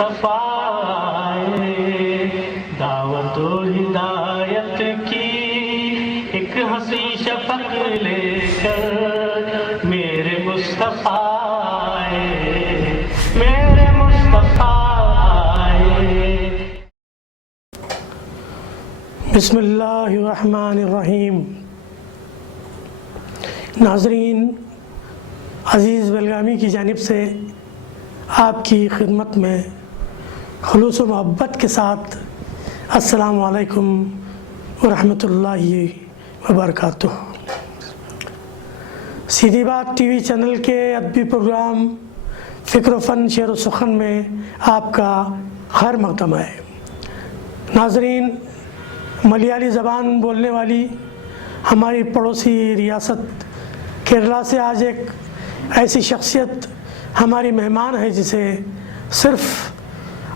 मुस्तफ़ा आए, दावत हिदायत की एक हंसी शफक लेकर मेरे मुस्तफ़ा आए, मेरे मुस्तफ़ा आए। बिस्मिल्लाहिर्रहमानिर्रहीम। नाज़रीन, अज़ीज़ बेलगामी की जानिब से आपकी खिदमत में खुलूस व मोहब्बत के साथ अस्सलामु अलैकुम व रहमतुल्लाहि व बरकातुहू। सीधी बात टीवी चैनल के अदबी प्रोग्राम फ़िक्र फ़न शेर व सुखन में आपका खैर मक़दम है। नाज़रीन, मलयाली ज़बान बोलने वाली हमारी पड़ोसी रियासत केरला से आज एक ऐसी शख्सियत हमारी मेहमान है जिसे सिर्फ़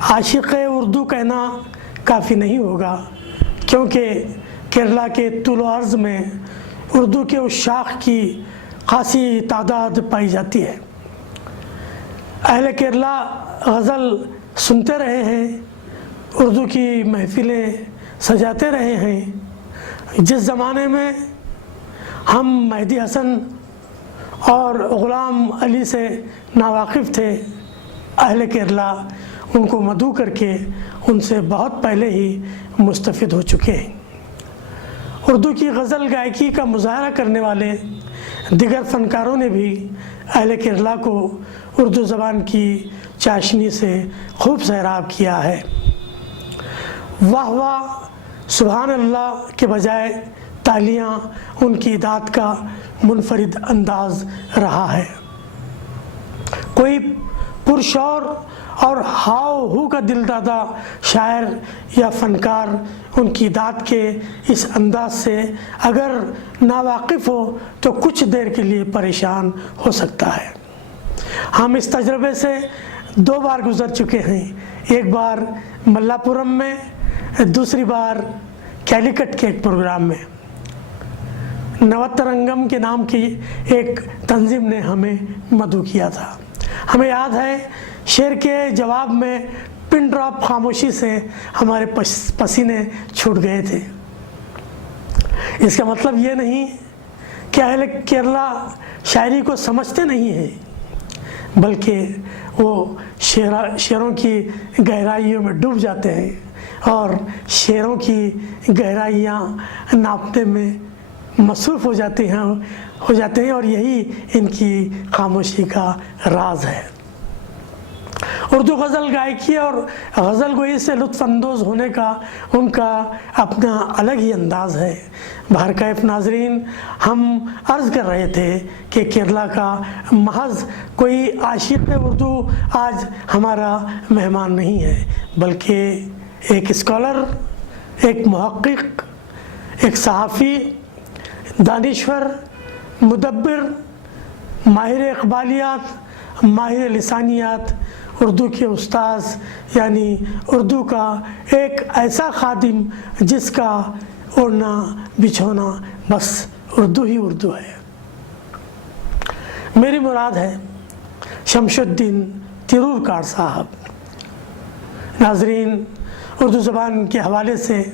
आशिक़ उर्दू कहना काफ़ी नहीं होगा, क्योंकि केरला के तुल अर्ज़ में उर्दू के उस शाख की खासी तादाद पाई जाती है। अहले केरला गज़ल सुनते रहे हैं, उर्दू की महफ़िलें सजाते रहे हैं। जिस ज़माने में हम मेहदी हसन और ग़ुलाम अली से नावाकिफ़ थे, अहले केरला उनको मदऊ करके उनसे बहुत पहले ही मुस्तफ़िद हो चुके हैं। उर्दू की गज़ल गायकी का मुज़ाहरा करने वाले दिगर फ़नकारों ने भी अहले केरला को उर्दू ज़बान की चाशनी से खूब सैराब किया है। वाह वाह सुभान अल्लाह के बजाय तालियां उनकी दात का मुनफरिद अंदाज़ रहा है। कोई पुरशौर और हाव हू का दिलदादा शायर या फ़नकार उनकी दात के इस अंदाज से अगर नावाकिफ़ हो तो कुछ देर के लिए परेशान हो सकता है। हम इस तजर्बे से 2 बार गुज़र चुके हैं, एक बार मल्लापुरम में, दूसरी बार कैलिकट के एक प्रोग्राम में। नवतरंगम के नाम की एक तंजीम ने हमें मदऊ किया था। हमें याद है शेर के जवाब में पिन ड्रॉप खामोशी से हमारे पसीने छूट गए थे। इसका मतलब ये नहीं कि अहले केरला शायरी को समझते नहीं हैं, बल्कि वो शेरों की गहराइयों में डूब जाते हैं और शेरों की गहराइयाँ नापने में मसरूफ़ हो जाते हैं और यही इनकी खामोशी का राज है। उर्दू गज़ल गायकी और गज़ल गोई से लुत्फ़अंदोज़ होने का उनका अपना अलग ही अंदाज़ है। बहरकैफ़ नाज़रीन, हम अर्ज़ कर रहे थे कि केरला का महज कोई आशिक़ उर्दू आज हमारा मेहमान नहीं है, बल्कि एक स्कॉलर, एक मुहक्किक, एक सहाफ़ी, दानिश्वर, मुदब्बिर, माहिर इक़बालियात, माहिर लिसानियात, उर्दू के उस्ताज़, यानी उर्दू का एक ऐसा खादिम जिसका ओढ़ना बिछोना बस उर्दू ही उर्दू है। मेरी मुराद है शमशुद्दीन तिरूरकार साहब। नाज़रीन, उर्दू ज़बान के हवाले से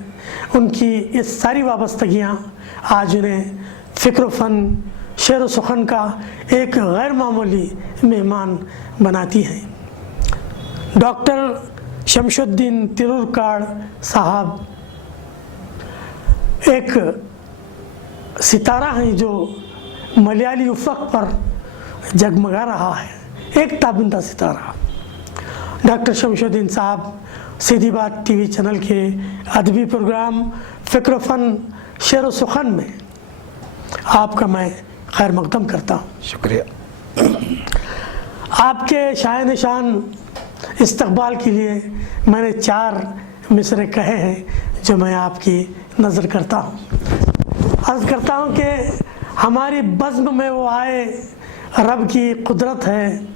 उनकी ये सारी वाबस्तगियाँ आज उन्हें फ़िक्र फ़न शेर व सुखन का एक गैर मामूली मेहमान बनाती हैं। डॉक्टर शमशुद्दीन तिरूरकार साहब एक सितारा हैं जो मलयाली उफ़क़ पर जगमगा रहा है, एक ताबिंदा सितारा। डॉक्टर शमशुद्दीन साहब सीधी बात टीवी चैनल के अदबी प्रोग्राम फ़िक्र फ़न शेर व सुखन में आपका मैं खैर मक़दम करता हूँ। शुक्रिया। आपके शाय निशान इस्तक़बाल के लिए मैंने 4 मिसरे कहे हैं जो मैं आपकी नज़र करता हूँ। अर्ज़ करता हूँ कि हमारी बज़्म में वो आए रब की कुदरत है,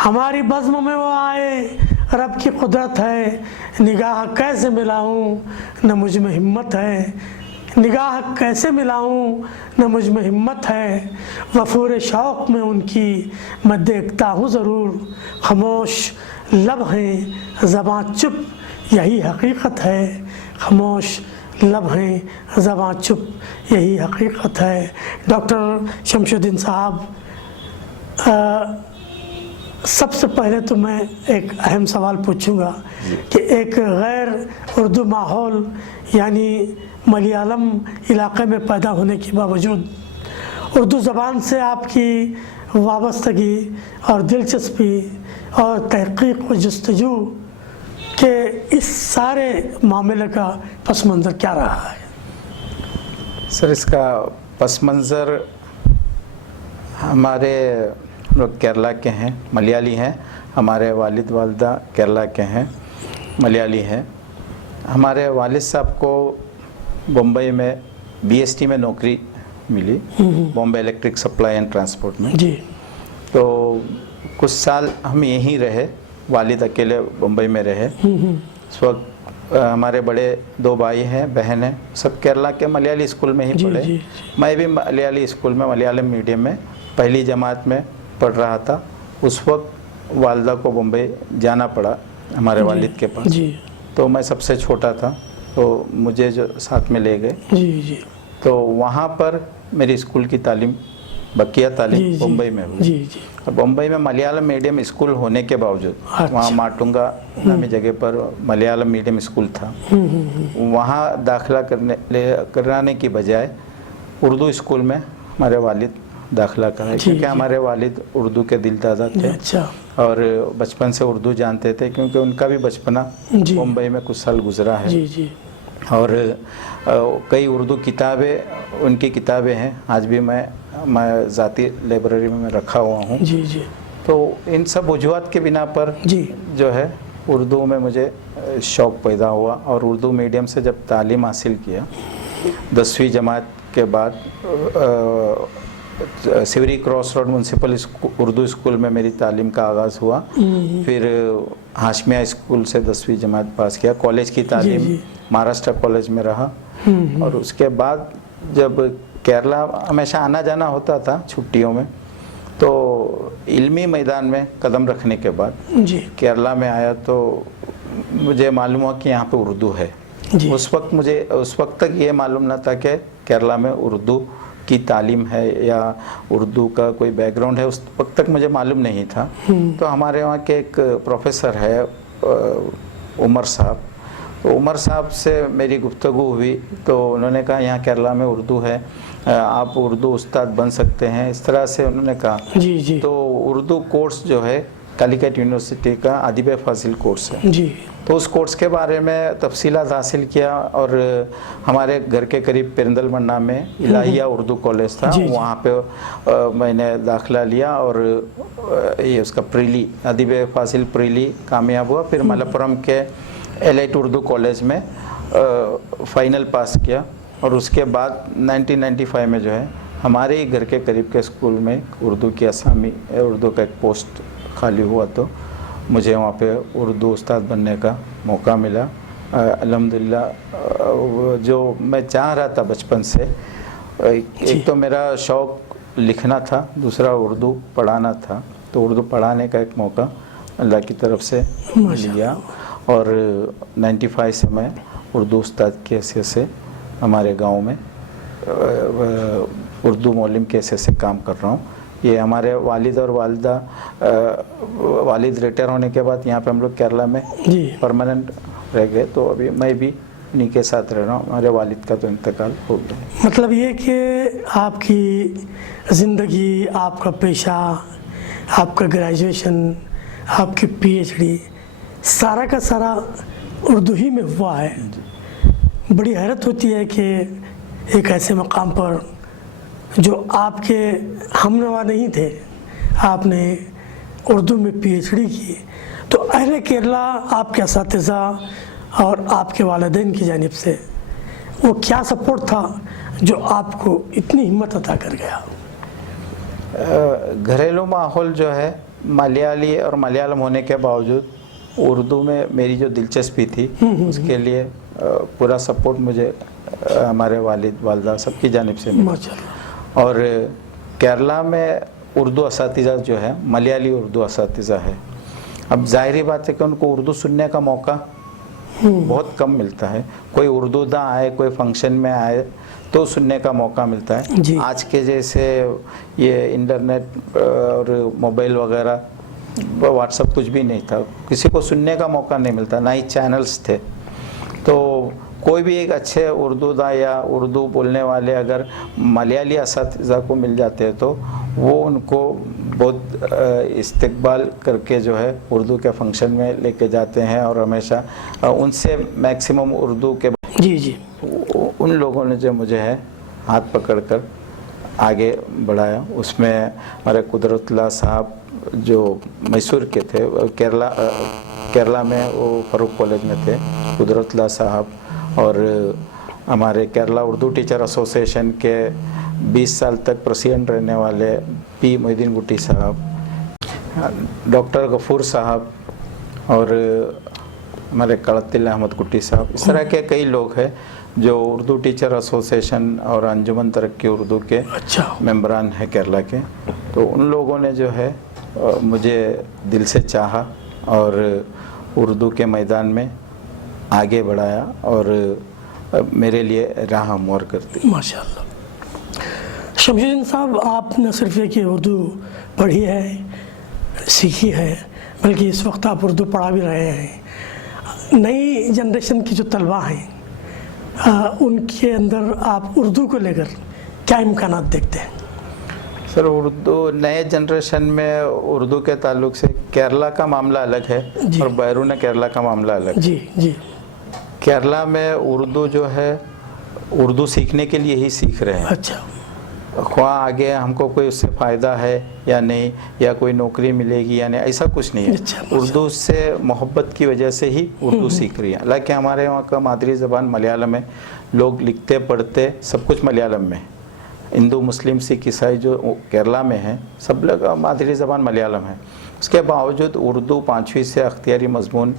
हमारी बज़्म में वो आए रब की कुदरत है, निगाह कैसे मिलाऊं न मुझ में हिम्मत है, निगाह कैसे मिलाऊं न मुझ में हिम्मत है, वफूर शौक़ में उनकी मैं देखता हूँ ज़रूर, खामोश लब हैं ज़बां चुप यही हकीकत है, खामोश लब हैं ज़बां चुप यही हकीकत है। डॉक्टर शमशुद्दीन साहब, सबसे पहले तो मैं एक अहम सवाल पूछूंगा कि एक गैर उर्दू माहौल यानी मलयालम इलाक़े में पैदा होने के बावजूद उर्दू ज़बान से आपकी वाबस्तगी और दिलचस्पी और तहक़ीक़ व जस्तजू के इस सारे मामले का पस मंज़र क्या रहा है? सर, इसका पस मंज़र हमारे लोग केरला के हैं, मलयाली हैं। हमारे वालिद वालदा केरला के हैं, मलयाली हैं। हमारे वालिद साहब को बम्बई में BST में नौकरी मिली, Bombay electric supply and transport में जी। तो कुछ साल हम यहीं रहे, वालिद अकेले बम्बई में रहे। उस वक्त हमारे बड़े 2 भाई हैं, बहन हैं, सब केरला के मलयाली स्कूल में ही पढ़े। मैं भी मलयाली स्कूल में, मलयालम मीडियम में पहली जमात में पढ़ रहा था। उस वक्त वालदा को बम्बई जाना पड़ा हमारे वालिद के पास। तो मैं सबसे छोटा था, तो मुझे जो साथ में ले गए। जी। तो वहाँ पर मेरी स्कूल की तालीम, बकिया तालीम बम्बई में हुई। और बम्बई में मलयालम मीडियम स्कूल होने के बावजूद वहाँ माटुंगा नामी जगह पर मलयालम मीडियम स्कूल था। वहाँ दाखिला कराने की बजाय उर्दू स्कूल में हमारे वालिद दाखिला कराए, क्योंकि हमारे वालिद उर्दू के दिलदादा थे। अच्छा। और बचपन से उर्दू जानते थे, क्योंकि उनका भी बचपना मुंबई में कुछ साल गुजरा है। जी। और कई उर्दू किताबें, उनकी किताबें हैं, आज भी मैं ज़ाती लाइब्रेरी में रखा हुआ हूँ। जी। तो इन सब वजूहत के बिना पर जो है उर्दू में मुझे शौक़ पैदा हुआ। और उर्दू मीडियम से जब तालीम हासिल किया, 10वीं जमात के बाद Sivri cross road municipal Urdu school में मेरी तालीम का आगाज़ हुआ। फिर हाशमिया स्कूल से 10वीं जमात पास किया। कॉलेज की तालीम महाराष्ट्र कॉलेज में रहा। और उसके बाद जब केरला हमेशा आना जाना होता था छुट्टियों में, तो इल्मी मैदान में कदम रखने के बाद केरला में आया तो मुझे मालूम हुआ कि यहाँ पे उर्दू है। उस वक्त तक ये मालूम न था कि केरला में उर्दू की तालीम है या उर्दू का कोई बैकग्राउंड है, उस वक्त तक मुझे मालूम नहीं था। तो हमारे वहाँ के एक प्रोफेसर है उमर साहब, तो उमर साहब से मेरी गुफ्तगू हुई। तो उन्होंने कहा यहाँ केरला में उर्दू है, आप उर्दू उस्ताद बन सकते हैं, इस तरह से उन्होंने कहा। जी। तो उर्दू कोर्स जो है कालीकट यूनिवर्सिटी का आदिब फाजिल कोर्स है। तो उस कोर्स के बारे में तफसीलात हासिल किया। और हमारे घर के करीब पेरंदल मन्ना में इलाहिया उर्दू कॉलेज था, वहाँ पे मैंने दाखिला लिया। और ये उसका प्रीली, आदिब फाजिल प्रीली कामयाब हुआ। फिर मलप्पुरम के एलाइट उर्दू कॉलेज में फाइनल पास किया। और उसके बाद 1995 में जो है हमारे ही घर के करीब के स्कूल में उर्दू की असामी, उर्दू का एक पोस्ट खाली हुआ, तो मुझे वहाँ पे उर्दू उस्ताद बनने का मौका मिला। अल्हम्दुलिल्लाह, जो मैं चाह रहा था बचपन से, एक तो मेरा शौक़ लिखना था, दूसरा उर्दू पढ़ाना था। तो उर्दू पढ़ाने का एक मौका अल्लाह की तरफ से मिला। और 95 से मैं उर्दू उस्ताद की हैसियत से हमारे गांव में उर्दू मौलिम के हैसियत से काम कर रहा हूँ। ये हमारे वालिद और वालिदा, वालिद रिटायर होने के बाद यहाँ पे हम लोग केरला में परमानेंट रह गए। तो अभी मैं भी उन्हीं के साथ रह रहा हूँ। हमारे वालिद का तो इंतकाल हो गया। मतलब ये कि आपकी ज़िंदगी, आपका पेशा, आपका ग्रेजुएशन, आपकी PhD, सारा का सारा उर्दू ही में हुआ है। बड़ी हैरत होती है कि एक ऐसे मकाम पर जो आपके हमनवा नहीं थे, आपने उर्दू में PhD की। तो अहले केरला, आपके असातिज़ा और आपके वालिदैन की जानिब से वो क्या सपोर्ट था जो आपको इतनी हिम्मत अता कर गया? घरेलू माहौल जो है मलयाली और मलयालम होने के बावजूद उर्दू में मेरी जो दिलचस्पी थी उसके लिए पूरा सपोर्ट मुझे हमारे वालिद वालदा सबकी जानिब से मिला। और केरला में उर्दू असातिज़ा जो है मलयाली उर्दू असातिज़ा है। अब जाहिर बात है कि उनको उर्दू सुनने का मौका बहुत कम मिलता है। कोई उर्दूदा आए, कोई फंक्शन में आए तो सुनने का मौका मिलता है। जी। आज के जैसे ये इंटरनेट और मोबाइल वगैरह, व्हाट्सअप कुछ भी नहीं था, किसी को सुनने का मौका नहीं मिलता, ना ही चैनल्स थे। तो कोई भी एक अच्छे उर्दूदा या उर्दू बोलने वाले अगर मलयाली असातिज़ा को मिल जाते हैं तो वो उनको बहुत इस्तकबाल करके जो है उर्दू के फंक्शन में लेके जाते हैं और हमेशा उनसे मैक्सिमम उर्दू के जी जी उन लोगों ने जो मुझे है हाथ पकड़कर आगे बढ़ाया। उसमें हमारे कुदरतुल्लाह साहब जो मैसूर के थे, केरला में वो फरूक कॉलेज में थे, कुदरतुल्लाह साहब, और हमारे केरला उर्दू टीचर एसोसिएशन के 20 साल तक प्रेसिडेंट रहने वाले पी मोहिद्दीन गुट्टी साहब, डॉक्टर गफूर साहब और हमारे कड़तिल अहमद गुट्टी साहब, इस तरह के कई लोग हैं जो उर्दू टीचर एसोसिएशन और अंजुमन तरक्की उर्दू के मेंबरान हैं केरला के। तो उन लोगों ने जो है मुझे दिल से चाहा और उर्दू के मैदान में आगे बढ़ाया और मेरे लिए राह हमवार कर दी। माशाअल्लाह। शमशुद्दीन साहब, आप न सिर्फ ये कि उर्दू पढ़ी है, सीखी है, बल्कि इस वक्त आप उर्दू पढ़ा भी रहे हैं। नई जनरेशन की जो तलबा हैं उनके अंदर आप उर्दू को लेकर क्या इम्कानात देखते हैं? सर, उर्दू नए जनरेशन में उर्दू के ताल्लुक से केरला का मामला अलग है और बैरून केरला का मामला अलग है। जी जी। केरला में उर्दू जो है उर्दू सीखने के लिए ही सीख रहे हैं। अच्छा। ख्वाह आगे हमको कोई उससे फ़ायदा है या नहीं, या कोई नौकरी मिलेगी या नहीं, ऐसा कुछ नहीं है। अच्छा, उर्दू से मोहब्बत की वजह से ही उर्दू सीख रही है। हालांकि हमारे वहाँ का मादरी ज़बान मलयालम है, लोग लिखते पढ़ते सब कुछ मलयालम में। हिंदू मुस्लिम सिख ईसाई जो केरला में हैं सब लोग मादरी ज़बान मलयालम है। उसके बावजूद उर्दू 5वीं से अख्तियारी मजमून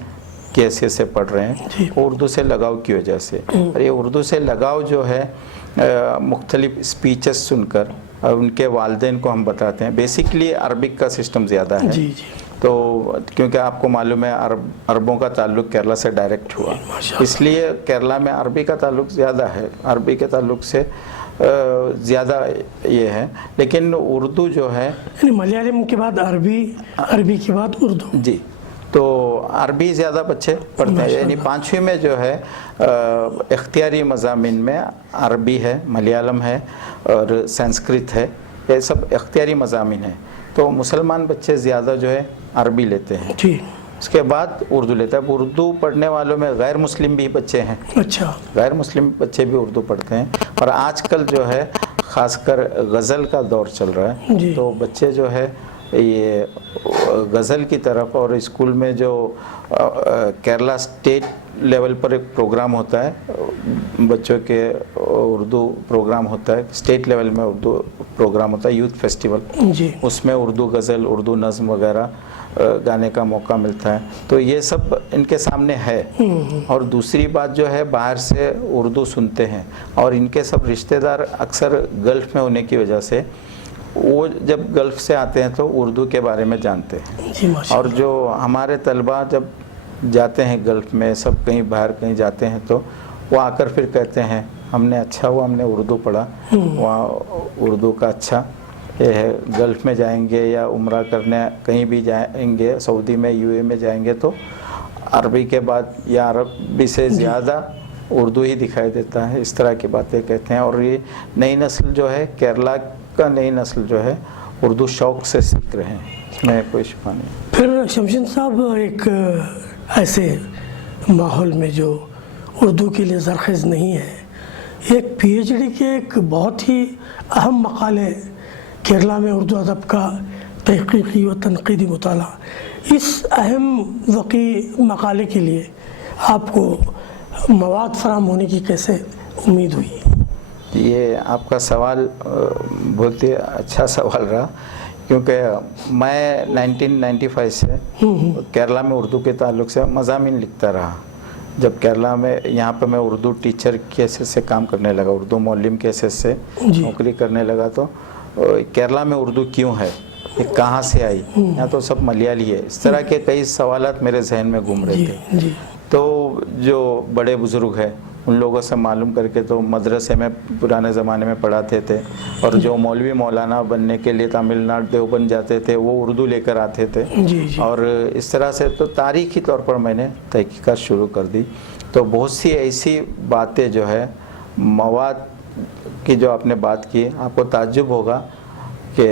की हैसियत से पढ़ रहे हैं, उर्दू से लगाव की वजह से। और ये उर्दू से लगाव जो है मुख्तलिफ स्पीचेस सुनकर और उनके वालिदैन को हम बताते हैं। बेसिकली अरबिक का सिस्टम ज़्यादा है। जी जी। तो क्योंकि आपको मालूम है अरबों का ताल्लुक केरला से डायरेक्ट हुआ, इसलिए केरला में अरबी का ताल्लुक ज़्यादा है, अरबी के ताल्लुक से ज़्यादा ये है। लेकिन उर्दू जो है मलयालम के बाद अरबी, अरबी के बाद उर्दू। जी, तो अरबी ज़्यादा बच्चे पढ़ते हैं। यानी 5वीं में जो है इख्तियारी मज़ामिन में अरबी है, मलयालम है और संस्कृत है, ये सब इख्तियारी मज़ामिन है। तो मुसलमान बच्चे ज़्यादा जो है अरबी लेते हैं, जी। उसके बाद उर्दू लेता है। उर्दू पढ़ने वालों में गैर मुस्लिम भी बच्चे हैं। अच्छा। गैर मुस्लिम बच्चे भी उर्दू पढ़ते हैं। और आजकल जो है ख़ासकर गज़ल का दौर चल रहा है, तो बच्चे जो है ये गज़ल की तरफ, और स्कूल में जो केरला स्टेट लेवल पर एक प्रोग्राम होता है, बच्चों के उर्दू प्रोग्राम होता है, स्टेट लेवल में उर्दू प्रोग्राम होता है, यूथ फेस्टिवल, जी। उसमें उर्दू गज़ल, उर्दू नज़्म वगैरह गाने का मौका मिलता है। तो ये सब इनके सामने है। और दूसरी बात जो है, बाहर से उर्दू सुनते हैं और इनके सब रिश्तेदार अक्सर गल्फ़ में होने की वजह से वो जब गल्फ़ से आते हैं तो उर्दू के बारे में जानते हैं। और जो हमारे तलबा जब जाते हैं गल्फ़ में, सब कहीं बाहर कहीं जाते हैं, तो वो आकर फिर कहते हैं हमने अच्छा हुआ हमने उर्दू पढ़ा, वहाँ उर्दू का अच्छा ये है। गल्फ़ में जाएंगे या उम्रा करने कहीं भी जाएंगे, सऊदी में, यूए में जाएंगे, तो अरबी के बाद या अरबी से ज़्यादा उर्दू ही दिखाई देता है। इस तरह की बातें कहते हैं। और ये नई नस्ल जो है, केरला का नई नस्ल जो है, उर्दू शौक़ से सीख रहे हैं, इसमें कोई शुबा नहीं। फिर शमशुद्दीन साहब, एक ऐसे माहौल में जो उर्दू के लिए ज़रख़ेज़ नहीं है, एक पीएचडी के एक बहुत ही अहम मकाले केरला में उर्दू अदब का तहक़ीक़ी व तनक़ीदी मुताला, इस अहम वक़ी मकाले के लिए आपको मवाद फ़राहम होने की कैसे उम्मीद हुई? ये आपका सवाल बहुत ही अच्छा सवाल रहा, क्योंकि मैं 1995 से केरला में उर्दू के ताल्लुक़ से मज़ामिन लिखता रहा। जब केरला में यहाँ पे मैं उर्दू टीचर के हैसियत से काम करने लगा, उर्दू मौलिम के हैसियत से नौकरी करने लगा, तो केरला में उर्दू क्यों है ये कहाँ से आई, यहाँ तो सब मलयाली है। इस तरह के कई सवालात मेरे जहन में घूम रहे थे। जी तो जो बड़े बुजुर्ग हैं उन लोगों से मालूम करके, तो मदरसे में पुराने ज़माने में पढ़ाते थे, और जो मौलवी मौलाना बनने के लिए तमिलनाडु देवबंद जाते थे वो उर्दू लेकर आते थे। जी। और इस तरह से तो तारीख़ी तौर पर मैंने तहकीकात शुरू कर दी। तो बहुत सी ऐसी बातें जो है, मवाद की जो आपने बात की, आपको ताज्जुब होगा कि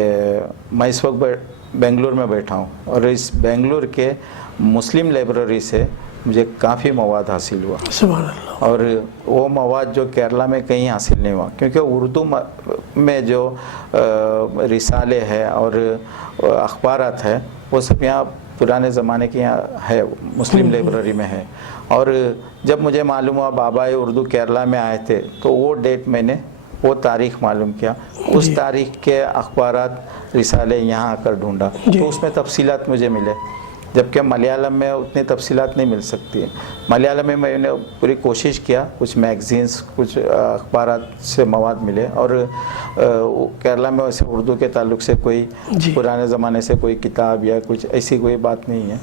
मैं इस वक्त बेंगलुरु में बैठा हूँ और इस बेंगलुरु के मुस्लिम लाइब्रेरी से मुझे काफ़ी मवाद हासिल हुआ। सुभान अल्लाह। और वो मवाद जो केरला में कहीं हासिल नहीं हुआ, क्योंकि उर्दू में जो रिसाले है और अखबारात है वो सब यहाँ पुराने ज़माने के यहाँ है, मुस्लिम लाइब्रेरी में है। और जब मुझे मालूम हुआ बाबा उर्दू केरला में आए थे, तो वो डेट मैंने वो तारीख़ मालूम किया, उस तारीख़ के अखबारात रिसाले यहाँ आकर ढूंढा, तो उसमें तफसीलात मुझे मिले, जबकि मलयालम में उतनी तफसीलात नहीं मिल सकती है। मलयालम में मैंने पूरी कोशिश किया, कुछ मैगज़ीन्स, कुछ अखबारात से मवाद मिले, और केरला में वैसे उर्दू के ताल्लुक से कोई पुराने ज़माने से कोई किताब या कुछ ऐसी कोई बात नहीं है।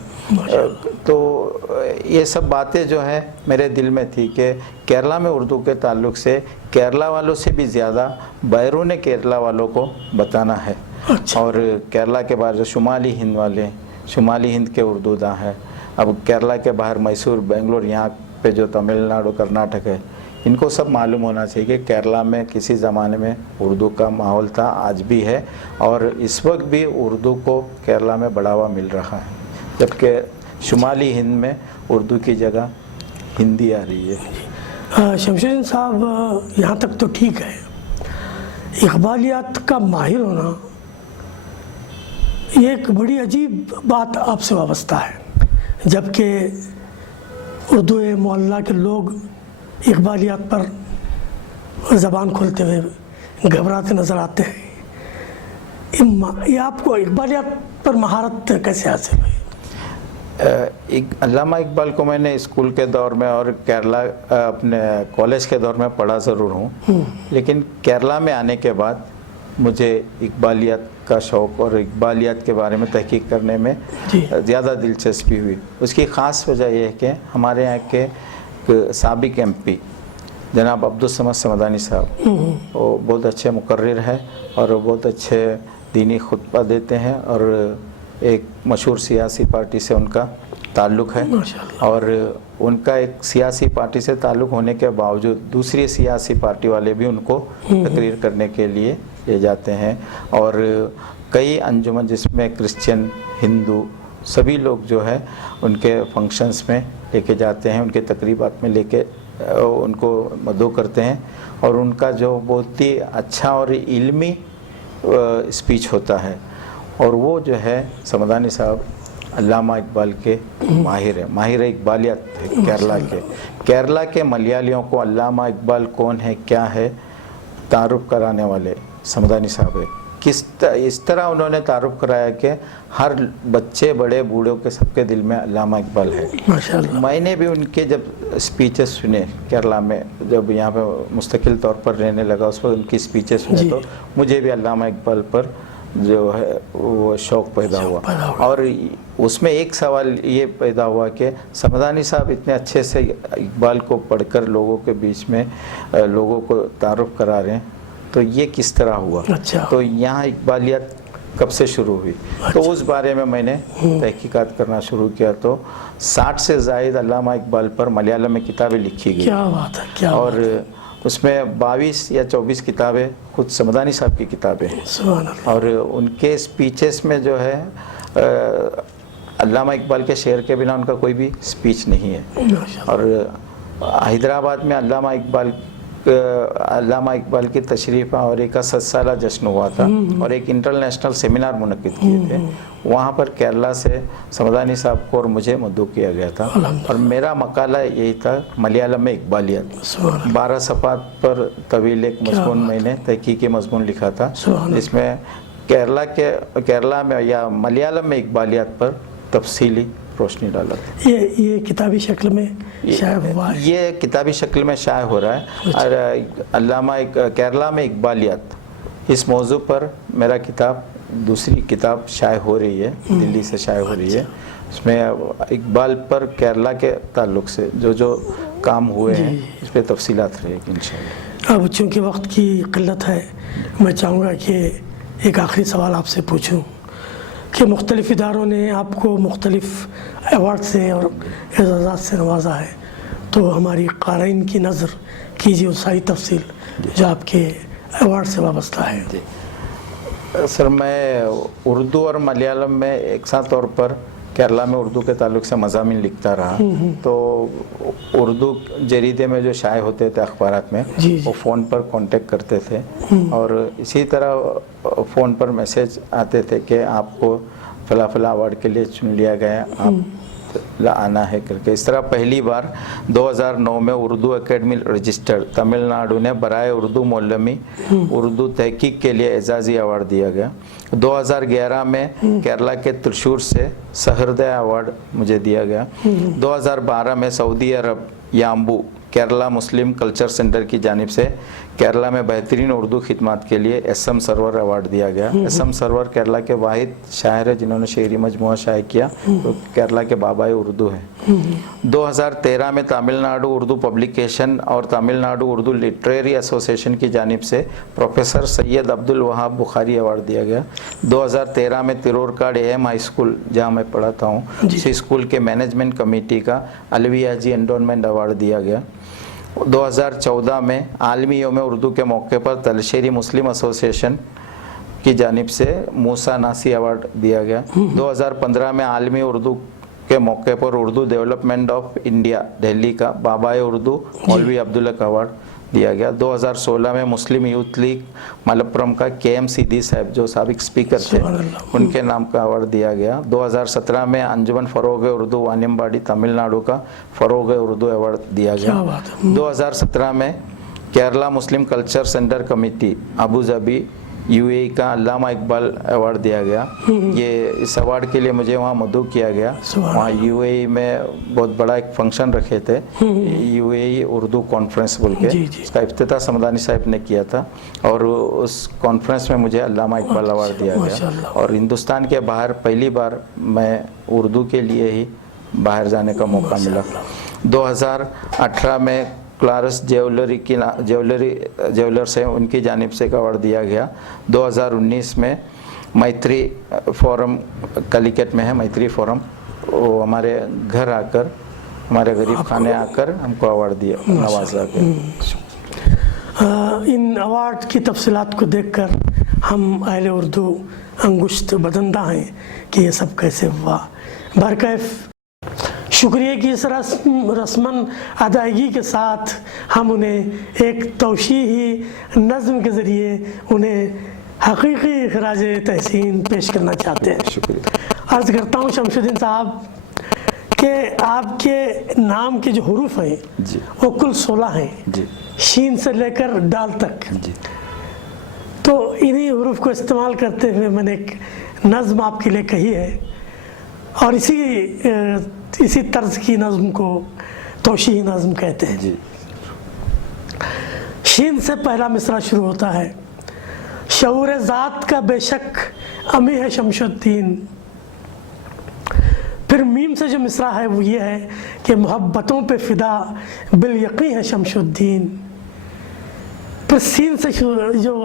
तो ये सब बातें जो है मेरे दिल में थी कि केरला में उर्दू के ताल्लुक से केरला वालों से भी ज़्यादा बैरून केरला वालों को बताना है। और केरला के बाहर जो शुमाली हिंद वाले, शुमाली हिंद के उर्दूदां हैं, अब केरला के बाहर मैसूर, बेंगलोर, यहाँ पे जो तमिलनाडु, कर्नाटक है, इनको सब मालूम होना चाहिए कि केरला में किसी ज़माने में उर्दू का माहौल था, आज भी है, और इस वक्त भी उर्दू को केरला में बढ़ावा मिल रहा है, जबकि शुमाली हिंद में उर्दू की जगह हिंदी आ रही है। शमशेर साहब, यहाँ तक तो ठीक है, इकबालियात का माहिर होना ये एक बड़ी अजीब बात आपसे वाबस्ता है, जबकि उर्दू मोहल्ला के लोग इकबालियात पर ज़बान खोलते हुए घबराते नज़र आते हैं। ये आपको इकबालियात पर महारत कैसे हासिल हुई? अल्लामा इकबाल को मैंने स्कूल के दौर में और केरला अपने कॉलेज के दौर में पढ़ा ज़रूर हूँ, लेकिन केरला में आने के बाद मुझे इकबालियात का शौक़ और इकबालियात के बारे में तहकीक करने में ज़्यादा दिलचस्पी हुई। उसकी ख़ास वजह यह है कि हमारे यहाँ के साबिक MP जनाब अब्दुल समद समदानी साहब, वो बहुत अच्छे मुकर्रिर है और बहुत अच्छे दीनी खुतबा देते हैं, और एक मशहूर सियासी पार्टी से उनका ताल्लुक़ है, और उनका एक सियासी पार्टी से ताल्लुक़ होने के बावजूद दूसरी सियासी पार्टी वाले भी उनको तकरीर करने के लिए ले जाते हैं, और कई अंजुमन जिसमें क्रिश्चियन, हिंदू सभी लोग जो है उनके फंक्शंस में लेके जाते हैं, उनके तकरीबात में लेके उनको मदो करते हैं, और उनका जो बहुत ही अच्छा और इल्मी स्पीच होता है, और वो जो है समदानी साहब अल्लामा इकबाल के माहिर है, माहिर इकबालियत है केरला के। केरला के मलयालियों को अल्लामा इकबाल कौन है, क्या है, तारुफ कराने वाले समदानी साहब है। इस तरह उन्होंने तारुफ कराया कि हर बच्चे, बड़े, बूढ़ों के सबके दिल में अल्लामा इकबाल है। माशाअल्लाह। मैंने भी उनके जब स्पीचेस सुने केरला में, जब यहाँ पे मुस्तकिल तौर पर रहने लगा, उस वक्त उनकी स्पीचेस सुने तो मुझे भी अल्लामा इकबाल पर जो है वो शौक़ पैदा हुआ। और उसमें एक सवाल ये पैदा हुआ कि समदानी साहब इतने अच्छे से इकबाल को पढ़कर लोगों के बीच में लोगों को तारुफ करा रहे हैं, तो ये किस तरह हुआ? अच्छा। तो यहाँ इकबालियत कब से शुरू हुई? तो उस बारे में मैंने तहकीकात करना शुरू किया, तो 60 से ज़ायद अल्लामा इकबाल पर मलयालम में किताबें लिखी गई। क्या बात है, क्या और उसमें 22 या 24 किताबें खुद समदानी साहब की किताबें हैं, और उनके स्पीचेस में जो है अल्लामा इकबाल के शेर के बिना उनका कोई भी स्पीच नहीं है। और हैदराबाद में अल्लामा इकबाल की तशरीफ़ और एक 7 साला जश्न हुआ था, और एक इंटरनेशनल सेमिनार मुनक़िद किए थे। वहाँ पर केरला से समदानी साहब को और मुझे मदऊ किया गया था, और मेरा मकाला यही था, मलयालम में इकबालियत। 12 सफ़ात पर तवील एक मज़मून मैंने तहकीकी मज़मून लिखा था, जिसमें केरला में या मलयालम में इकबालियत पर तफसीली रोशनी डाला था। ये किताबी शक्ल में शाये हुआ है? ये किताबी शक्ल में शाये हो रहा है। और अल्लामा केरला में इकबालियत, इस मौजू पर मेरा किताब दूसरी किताब शाये हो रही है, दिल्ली से शाये हो रही है। उसमें इकबाल पर केरला के ताल्लुक से जो जो काम हुए हैं इस पर तफसीलात रहेगी इंशाल्लाह। अब चूँकि वक्त की किल्लत है, मैं चाहूँगा कि एक आखिरी सवाल आपसे पूछूं कि मुख्तलिफ़ इदारों ने आपको मुख्तलिफ़ अवार्ड से और एजाज़ात से नवाजा है, तो हमारी क़ारीन की नज़र कीजिए उस सारी तफसील जो आपके अवार्ड से वाबस्ता है। सर, मैं उर्दू और मलयालम में एक साथ तौर पर केरला में उर्दू के ताल्लुक से मज़ामीन लिखता रहा। तो उर्दू जरीदे में जो शाये होते थे अखबारात में, वो फ़ोन पर कांटेक्ट करते थे और इसी तरह फ़ोन पर मैसेज आते थे कि आपको फला फला अवार्ड के लिए चुन लिया गया, आप आना है करके। इस तरह पहली बार 2009 में उर्दू एकेडमी रजिस्टर्ड तमिलनाडु ने बराए उर्दू मौलमी उर्दू तहकीक के लिए एजाज़ी अवार्ड दिया गया। 2011 में केरला के त्रिशूर से सहृदय अवार्ड मुझे दिया गया। 2012 में सऊदी अरब Yanbu Kerala Muslim culture centre की जानिब से केरला में बेहतरीन उर्दू खिदमत के लिए एसएम सरवर अवार्ड दिया गया। एसएम सरवर केरला के वाहिद शायर है जिन्होंने शेरी मजमुआ शाये किया, तो केरला के बाबाए उर्दू हैं। 2013 में तमिलनाडु उर्दू पब्लिकेशन और तमिलनाडु उर्दू लिटरेरी एसोसिएशन की जानिब से प्रोफेसर सैयद अब्दुल वहाब बुखारी अवार्ड दिया गया। 2013 में तिरोरकाड़ AM हाई स्कूल जहाँ मैं पढ़ाता हूँ, इस स्कूल के मैनेजमेंट कमेटी का अलवियाजी एंडोनमेंट अवार्ड दिया गया। 2014 में आलमी योम उर्दू के मौके पर तलशेरी मुस्लिम एसोसिएशन की जानिब से मूसा नासी अवार्ड दिया गया। 2015 में आलमी उर्दू के मौके पर Urdu development of India Delhi का बाबाए उर्दू मौलवी अब्दुल हक अवार्ड दिया गया। 2016 में मुस्लिम यूथ लीग मलप्पुरम का KM सीदी साहब जो साबिक स्पीकर थे, उनके नाम का अवार्ड दिया गया। 2017 में अंजुमन फ़रोग़ उर्दू वानियम्बाड़ी तमिलनाडु का फ़रोग़ उर्दू अवार्ड दिया गया। 2017 में Kerala Muslim culture centre committee Abu Dhabi UAE का अल्लामा इकबाल अवार्ड दिया गया। ये इस अवार्ड के लिए मुझे वहाँ मदऊ किया गया। वहाँ UAE में बहुत बड़ा एक फंक्शन रखे थे, UAE उर्दू कॉन्फ्रेंस बोल के, इसका इफ्तिताह समदानी साहब ने किया था और उस कॉन्फ्रेंस में मुझे अल्लामा इकबाल अवार्ड दिया गया। और हिंदुस्तान के बाहर पहली बार मैं उर्दू के लिए ही बाहर जाने का मौका मिला। 2018 में क्लारस ज्वेलर्स है, उनकी जानिब से एक अवार्ड दिया गया। 2019 में मैत्री फोरम कलिकट में है, मैत्री फोरम, वो हमारे घर आकर, हमारे गरीब खाने आकर हमको अवार्ड दिया, नवाजा गया। इन अवार्ड की तफसीलात को देखकर हम अहले उर्दू अंगुश्त बदंदा हैं कि ये सब कैसे हुआ। बरकैफ शुक्रिया की इस रस्मन अदायगी के साथ हम उन्हें एक तौशीही नज़्म के ज़रिए उन्हें हकीकी खराज तहसीन पेश करना चाहते हैं। शुक्रिया। अर्ज़ करता हूँ शमशुद्दीन साहब कि आपके नाम के जो हरूफ हैं वो कुल 16 हैं जी, शीन से लेकर डाल तक जी। तो इन्हीं हरूफ को इस्तेमाल करते हुए मैंने एक नज़्म आपके लिए कही है और इसी तर्ज की नज़्म को तौशीही नज़्म कहते हैं जी। शीन से पहला मिसरा शुरू होता है। शऊर ज़ात का बेशक अमी है शमशुद्दीन। फिर मीम से जो मिसरा है वो ये है कि मोहब्बतों पे फ़िदा बिल यक़ीन है शमशुद्दीन। फिर सीन से जो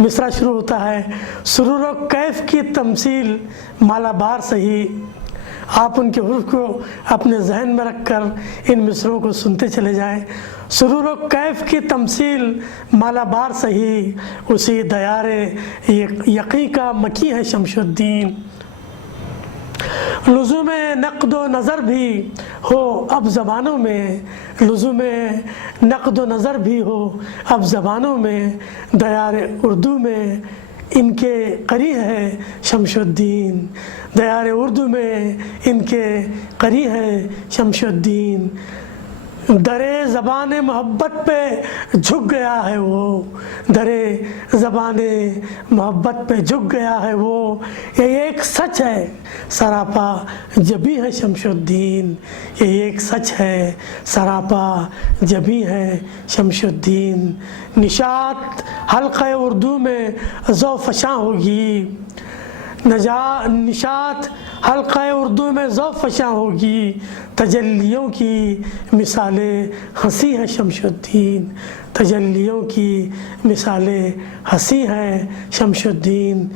मिसरा शुरू होता है, सुरूर व कैफ की तमसील मालाबार सही। आप उनके हुरूफ को अपने जहन में रखकर इन मिसरों को सुनते चले जाएं। सुरूर व कैफ की तमसील मालाबार सही, उसी दयारे यक़ी का मकी है शमशुद्दीन। लुज़ूम नक़्द व नज़र भी हो अब ज़बानों में, लुज़ूम नक़्द व नज़र भी हो अब ज़बानों में, दयार उर्दू में इनके करी है शमशुद्दीन। दयार उर्दू में इनके करी है शमशुद्दीन। दरे ज़बान मोहब्बत पे झुक गया है वो, दरे ज़बान मोहब्बत पे झुक गया है वो, ये एक सच है सरापा जबी है शमशुद्दीन, ये एक सच है सरापा जबी है शमशुद्दीन। निशात हल्क़े उर्दू में ज़ौ फ़शां होगी, निशात हल्क़े उर्दू में ज़ौ फ़शां होगी, तजल्लियों की मिसालें हंसी है शमशुद्दीन, तजल्लियों की मिसालें हंसी हैं शमशुद्दीन।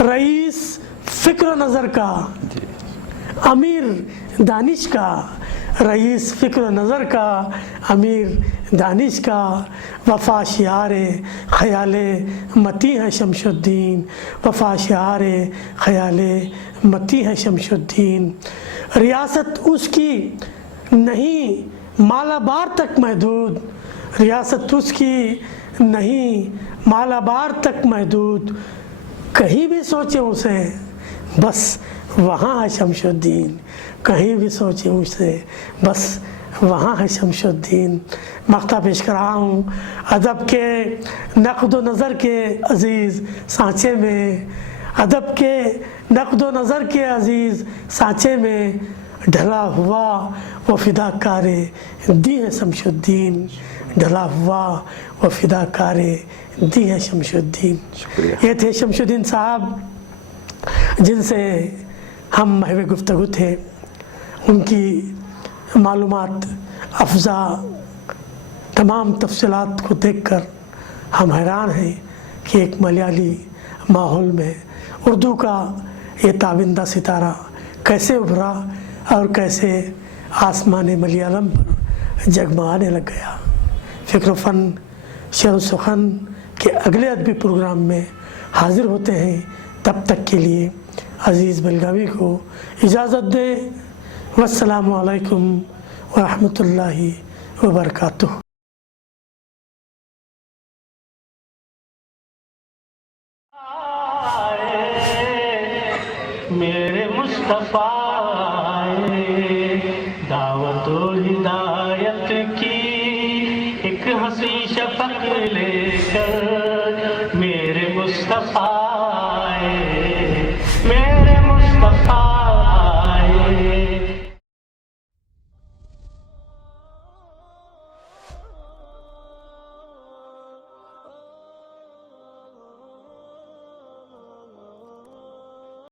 रईस फ़िक्र नज़र का, अमीर दानिश का, रईस फ़िक्र नज़र का, अमीर दानिश का, वफ़ा शिआरे ख़याले मती है शमशुद्दीन, वफ़ा शिआरे ख़याले मती है शमशुद्दीन। रियासत उसकी नहीं मालाबार तक महदूद, रियासत उसकी नहीं मालाबार तक महदूद, कहीं भी सोचे उसे बस वहाँ है शमशुद्दीन, कहीं भी सोचे उसे बस वहाँ है शमशुद्दीन। मक़ता पेश कर रहा हूँ अदब के नक़्द नज़र के अज़ीज़ सांचे में, अदब के नक़्द नज़र के अज़ीज़ सांचे में ढला हुआ वो फ़िदाकारे दी है शमशुद्दीन, ढला हुआ वो फ़िदाकारे दी है शमशुद्दीन। ये थे शमशुद्दीन साहब जिनसे हम महवे गुफ्तगू थे। उनकी मालूमात अफ़ज़ा तमाम तफ़सीलात को देखकर हम हैरान हैं कि एक मलयाली माहौल में उर्दू का ये ताबिंदा सितारा कैसे उभरा और कैसे आसमान मलयालम पर जगमगाने लग गया। फ़िक्र फ़न शेर सुखन के अगले अदबी प्रोग्राम में हाज़िर होते हैं, तब तक के लिए अज़ीज़ बेलगावी को इजाज़त दें। वस्सलामु अलैकुम व रहमतुल्लाहि व बरकातुहू। मेरे मुस्तफ़ा आए, दावत हिदायत